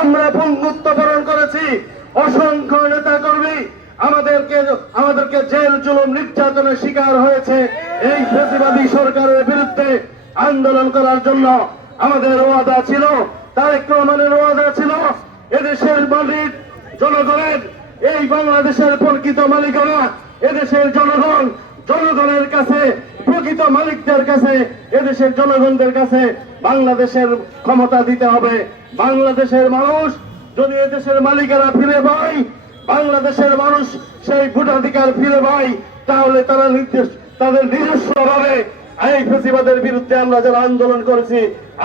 আমরা বন্ধুত্ব বরণ করেছি। অসংখ্য নেতা কর্মী আমাদেরকে আমাদেরকে জেল জুলুম নির্যাতনের শিকার হয়েছে এই ফেসিবাদী সরকারের বিরুদ্ধে আন্দোলন করার জন্য। আমাদের ওয়াদা ছিল, তারেক রহমানের ওয়াদা ছিল, এদেশের মালিক জনগণের, এই বাংলাদেশের প্রকৃত মালিকানা, এদেশের জনগণ, জনগণের কাছে, প্রকৃত মালিকদের কাছে, এদেশের জনগণদের কাছে বাংলাদেশের ক্ষমতা দিতে হবে। বাংলাদেশের মানুষ, যদি এদেশের মালিকেরা ফিরে পায়, বাংলাদেশের মানুষ সেই ভোটাধিকার ফিরে পায়, তাহলে তারা নির্দেশ তাদের নিজস্ব ভাবে এই ফেসিবাদের বিরুদ্ধে আমরা যারা আন্দোলন করেছি,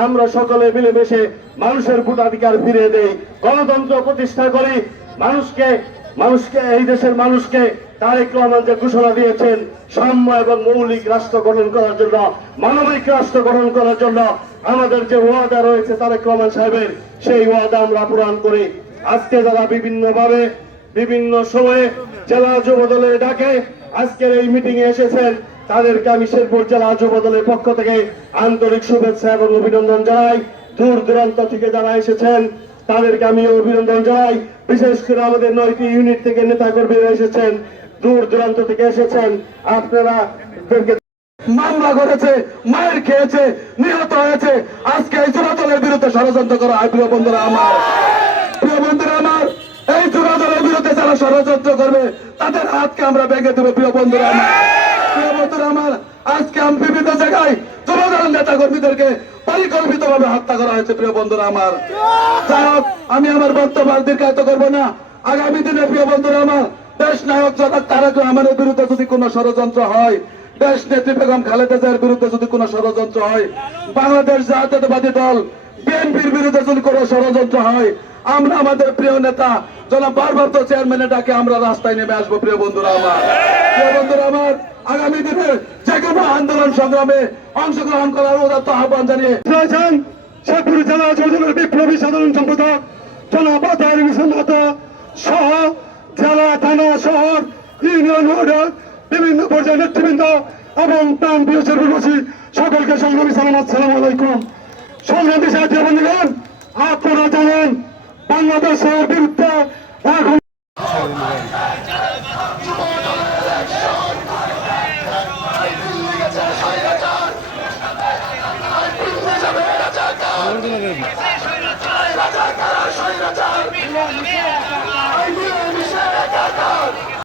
আমরা সকলে মিলেমিশে মানুষের ভোটাধিকার ফিরিয়ে দেই। গণতন্ত্র প্রতিষ্ঠা করি। মানুষকে মানুষকে এই দেশের মানুষকে তারেক রহমান যে ঘোষণা দিয়েছেন, সাম্য এবং মৌলিক রাষ্ট্র গঠন করার জন্য, মানবিক রাষ্ট্র গঠন করার জন্য আমাদের যে ওয়াদা রয়েছে তারেক রহমান সাহেবের, সেই ওয়াদা আমরা পূরণ করি। আজকে যারা বিভিন্ন ভাবে বিভিন্ন সময়ে জেলা যুব দলের ডাকে আজকের এই মিটিং এ এসেছেন, তাদেরকে আমি শেরপুর জেলা যুব দলের পক্ষ থেকে আন্তরিক শুভেচ্ছা এবং অভিনন্দন জানাই। দূর দূরান্ত থেকে যারা এসেছেন, তাদেরকে আমি অভিনন্দন জানাই। বিশেষ করে আমাদের নয়টি ইউনিট থেকে নেতা কর্মীরা এসেছেন, দূর দূরান্ত থেকে এসেছেন। আপনারা মামলা করেছে মায়ের খেয়েছে, নিহত হয়েছে। আজকে এই চোরাতলের বিরুদ্ধে ষড়যন্ত্র করা। হয় প্রিয় বন্ধুরা আমার। প্রিয় বন্ধুরা আমার, এই চোরাতলের বিরুদ্ধে যারা ষড়যন্ত্র করবে, তাদের হাতকে আমরা ভেঙে দেবো, প্রিয় বন্ধুরা আমার। প্রিয় বন্ধুরা আমার, আজকে আমি বিভিন্ন জায়গায় চোরাতলের নেতা কর্মীদেরকে পরিকল্পিত ভাবে হত্যা করা হয়েছে, প্রিয় বন্ধুরা আমার। যাই হোক, আমি আমার বক্তব্য দীর্ঘায়িত করব না। আগামী দিনে, প্রিয় বন্ধুরা আমার দেশ নায়ক জনাব তারেক রহমানের বিরুদ্ধে যদি কোনো ষড়যন্ত্র হয় দেশ নেত্রী বেগম খালেদা জিয়ার বিরুদ্ধে যদি কোনো ষড়যন্ত্র হয়, বাংলাদেশ জাতীয়তাবাদী দল বিএনপির বিরুদ্ধে যদি কোনো ষড়যন্ত্র হয়, আমরা আমাদের প্রিয় নেতা জনাব ভারপ্রাপ্ত চেয়ারম্যানের ডাকে, আমরা রাস্তায় নেমে আসব, প্রিয় বন্ধুরা আমার। প্রিয় বন্ধুরা আমার, আগামী দিনে যে কোনো আন্দোলন সংগ্রামে অংশগ্রহণ করার উদাত্ত আহ্বান জানিয়ে রয়েছেন জেলা যোজনার বিপ্লবী সাধারণ সম্পাদক জনাব আতার সহ জেলা থানা শহর ইউনিয়ন ওয়ার্ডের বিভিন্ন পর্যায়ে নেতৃবৃন্দ এবং প্রাণ বিরোধের বিরোধী সকলকে সংগ্রামী সালাম আসসালাম আলাইকুম সংগ্রামী সাহায্য বন্ধুগণ আপনারা জানেন বাংলাদেশের বিরুদ্ধে এখন Ay,